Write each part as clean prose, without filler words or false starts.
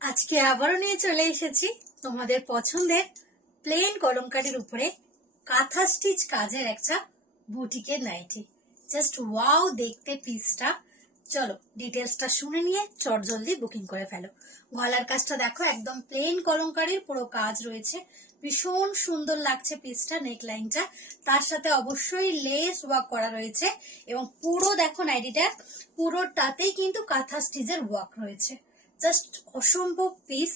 আজকে আবারও নিয়ে চলে এসেছি তোমাদের পছন্দের প্লেন কলমকারীর উপরে কাঁথা স্টিচ কাজের একটা বুটিকের নাইটি। জাস্ট ওয়াও দেখতে পিসটা। চলো ডিটেলসটা শুনে নিয়ে চটজলদি বুকিং করে ফেলো। গলার কাজটা দেখো, একদম প্লেন কলমকারীর পুরো কাজ রয়েছে, ভীষণ সুন্দর লাগছে পিসটা, নেক লাইনটা, তার সাথে অবশ্যই লেস ওয়ার্ক করা রয়েছে এবং পুরো দেখো নাইটিটা পুরোটাতেই কিন্তু কাঁথা স্টিচের ওয়ার্ক রয়েছে। জাস্ট অসম্ভব পিস,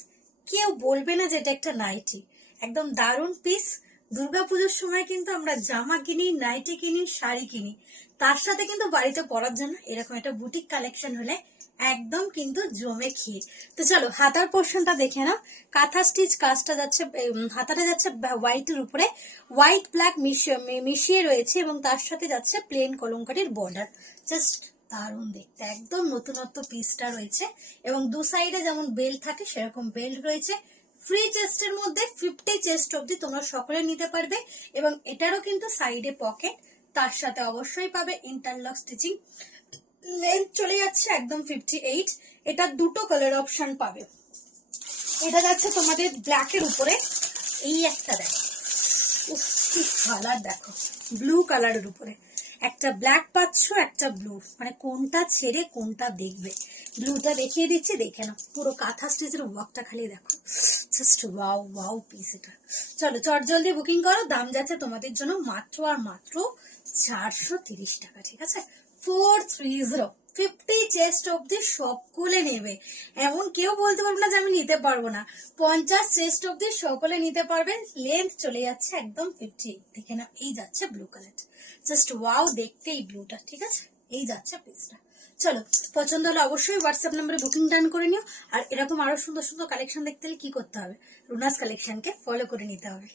কেউ বলবে না যে এটা একটা নাইটি। একদম দারুণ পিস। দুর্গাপুজোর সময় কিন্তু আমরা জামা কিনি, নাইটি কিনি, শাড়ি কিনি, তার সাথে কিন্তু বাড়িতে পরার জন্য এরকম একটা বুটিক কালেকশন হলে একদম কিন্তু জমে খেয়ে। তো চলো হাতার পোর্শনটা দেখে নাও। কাঁথা স্টিচ কাজটা যাচ্ছে, হাতাটা যাচ্ছে হোয়াইটের উপরে, হোয়াইট ব্ল্যাক মিশিয়ে রয়েছে এবং তার সাথে যাচ্ছে প্লেন কলমকারীর বর্ডার। জাস্ট দারুণ দেখতে, একদম নতুনত্ব পিসটা রয়েছে এবং দু সাইডে যেমন বেল্ট থাকে সেরকম বেল্ট রয়েছে। ফ্রি চেস্টের মধ্যে 50 চেস্ট অব্দি তোমরা সকলে নিতে পারবে এবং এটারও কিন্তু সাইডে পকেট, তার সাথে অবশ্যই পাবে ইন্টারলক স্টিচিং। লেন্থ চলে যাচ্ছে একদম 58। এটা দুটো কালার অপশন পাবে। এটা যাচ্ছে তোমাদের ব্ল্যাকের উপরে, এই একটা দেখো, কি কালার দেখো, ব্লু কালারের উপরে একটা ব্ল্যাক পাচ্ছ, একটা ব্লু, মানে কোনটা ছেড়ে কোনটা দেখবে। ব্লুটা দেখিয়ে দিচ্ছি, দেখে নাও। পুরো কাঁথা স্টিচের ওয়ার্কটা খালি দেখো, জাস্ট ওয়াও ওয়াও পিস এটা। চলো চট জলদি বুকিং করো। দাম যাচ্ছে তোমাদের জন্য মাত্র আর মাত্র 430 টাকা, ঠিক আছে? 430। 50 চেস্ট অব্দি সকলে নেবে, এমন কেউ বলতে পারবে না যে আমি নিতে পারবো না। 50 চেস্ট অব্দি সকলে নিতে পারবেন। লেন্থ চলে যাচ্ছে একদম 50। দেখে না, এই যাচ্ছে ব্লু কালার, জাস্ট ওয়াও দেখতে এই ব্লুটা, ঠিক আছে? এই যাচ্ছে পিসটা। চলো পছন্দ হলে অবশ্যই হোয়াটসঅ্যাপ নাম্বারে বুকিং ডান করে নিও। আর এরকম আরো সুন্দর সুন্দর কালেকশন দেখতে হলে কি করতে হবে? রুনাস কালেকশনকে ফলো করে নিতে হবে।